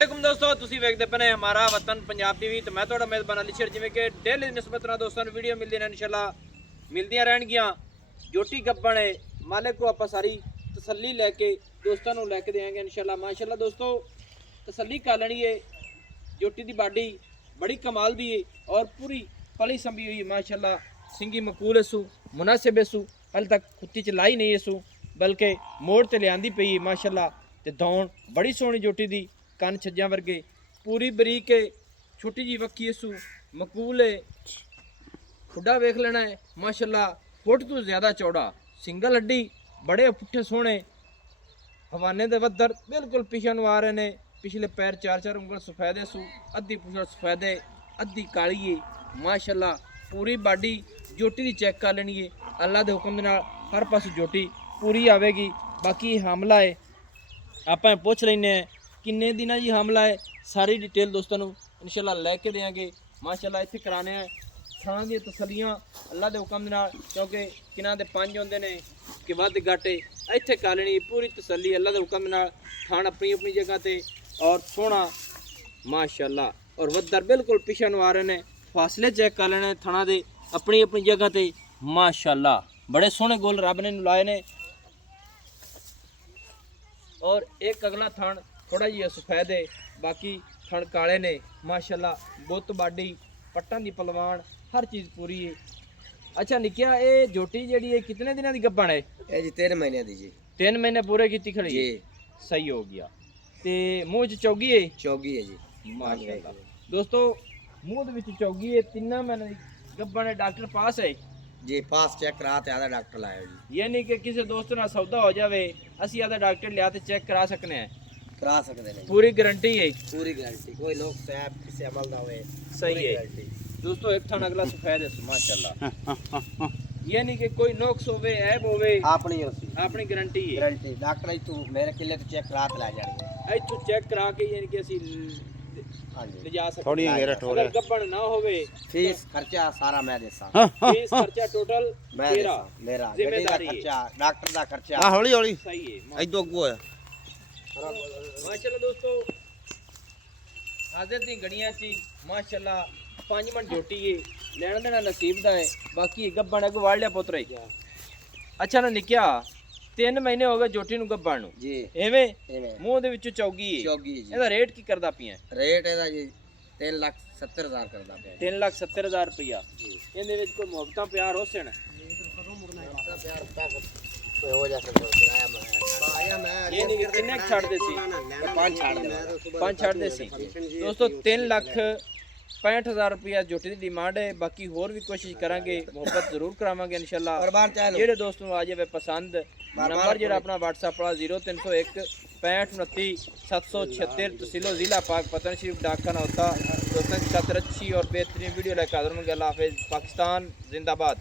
वालेकुम दोस्तों, तुसी वेखदे पे ने हमारा वतन पंजाब टीवी। तो मैं थोड़ा मेज़बान अली शेर, जिवें कि डेली निस्बत नाल दोस्तों नूं वीडियो मिलदी ने इंशाल्लाह मिलदियां रहणगियां। जोटी गब्बण है मालिक को आपां सारी तसल्ली लैके दोस्तों नूं लैके देंगे इंशाल्लाह। माशाल्लाह दोस्तों तसल्ली कर लैनी है। जोटी दी बाडी बड़ी कमाल दी है और पूरी पली संभी हुई माशाल्लाह। सिंगी मकूल इसू मुनासिब इसू हल तक कुत्ती च लाई नहीं इसू, बल्कि मोड़ ते लियांदी पई माशाल्लाह। ते दौण बड़ी सोहनी जोटी दी, कन छज्जां वर्गे, पूरी बरीक है, छोटी जी वक्की इसू मकूल है। खुडा वेख लेना है माशाल्लाह, फुट तो ज़्यादा चौड़ा, सिंगल हड्डी, बड़े पुट्ठे सोहने हवाने दे वद्दर बिल्कुल पिछे नूं आ रहे ने। पिछले पैर 4-4 उंगल सफेदे सू, अद्धी पुछड़ सफेदे अद्धी काली है माशाल्लाह। पूरी बाडी जोटी दी चेक कर लेनी है। अल्लाह दे हुक्म दे नाल हर पासे जोटी पूरी आवेगी। बाकी हमला है आपां पुछ लैने किन्ने दिन जी हमला है, सारी डिटेल दोस्तों नूं इंशाल्लाह लैके देंगे माशाल्लाह। इत्थे कराने थां दी तसलियां अल्लाह दे हुक्म दे नाल, क्योंकि किना दे 5 होंदे ने कि वध घाटे इत्थे कर लेनी पूरी तसल्ली अल्लाह दे हुक्म दे नाल। थान अपनी अपनी जगह ते और सोहना माशाल्लाह और वद्दर बिल्कुल पिछे नूं आ रहे ने। फासले चेक कर लेने थाना दे अपनी अपनी जगह ते माशाल्लाह। बड़े सोहने गोल रब ने लाए ने। और एक अगला थान थोड़ा जी सफेद है, बाकी थन काले ने माशाल्लाह। बुत बाडी पट्टां दी पलवान हर चीज़ पूरी है। अच्छा निकिया ये जोटी जेड़ी है कितने दिनों की गब्बण है? ये जी 13 महीने दी जी। 3 महीने पूरे की खड़ी जी। सही हो गया। ते मुंह च चौगी है? चौगी है जी माशाल्लाह दोस्तों, मुंह दे विच चौगी है। 3 महीने की गब्बण है। डॉक्टर पास है जी, पास चेक करा ते आधा डॉक्टर लाया जी। ये नहीं कि किसी दोस्त नाल सौदा हो जावे असी आधा डॉक्टर लिया ते चेक करा सकने हैं? करा सकते हैं, पूरी गारंटी है? पूरी गारंटी। कोई लोग साहब किसी अमल ना होए, सही है दोस्तों। एक थान अगला सफेद है माशाल्लाह। ये नहीं कि कोई नुक्स होवे ऐब होवे, अपनी होसी अपनी गारंटी है। गारंटी डॉक्टर तू मेरे किले तो चेक करा ते ला जाएंगे। इथों चेक करा के यानी कि असी हां जी ले जा सकते। थोड़ी मेरठ हो अगर गब्बण ना होवे फीस खर्चा सारा मैं देसा। फीस खर्चा टोटल मैं तेरा देसा। मेरा गड्डी दा जिम्मेदारी है। खर्चा, डॉक्टर दा खर्चा आ हौली हौली सही है इदो अगो है। माशाल्लाह दोस्तों हाजिर दी गड़ियां ची माशाल्लाह। 5 मिनट जोटी है, लेना देना नसीब दा है। बाकी गब्बण अगो वाड़ लिया पुत्र। अच्छा ना निकिया 3 महीने हो गए जोटी नूं गब्बण नूं जी। एवें एवें मूंह दे विचों चौगी है। चौगी जी। ਇਹਦਾ ਰੇਟ ਕੀ ਕਰਦਾ ਪਿਆ? रेट ਇਹਦਾ जी 3,70,000 ਕਰਦਾ ਪਿਆ। 3,70,000 रुपया जी। ਇਹਦੇ ਵਿੱਚ ਕੋਈ ਮੁਹੱਬਤਾਂ ਪਿਆਰ ਹੋਸਣ? कोई हो जा सकता है किराया में आया मैं ਇਹ ਨਹੀਂ ਕਿ ਕਿੰਨੇ ਕੁ ਛੱਡਦੇ ਸੀ? पांच छाड़ दे 5 ਛੱਡਦੇ ਸੀ ਦੋਸਤੋ। 3,65,000 रुपया जोटी की डिमांड है। बाकी होर भी कोशिश करांगे, मुहब्बत जरूर करावांगे इंशाल्लाह। और बार चाहे ਜਿਹੜੇ ਦੋਸਤ ਨੂੰ ਆ ਜਾਵੇ ਪਸੰਦ, ਨੰਬਰ ਜਿਹੜਾ ਆਪਣਾ WhatsApp ਵਾਲਾ 0301 6529 776 तहसीलो ज़िला पाक पतन शरीफ डाकखाना होता। दोस्तों की खातिर अच्छी और बेहतरीन वीडियो लेकर हाजिर होंगे। अल्लाह हाफिज़। पाकिस्तान जिंदाबाद।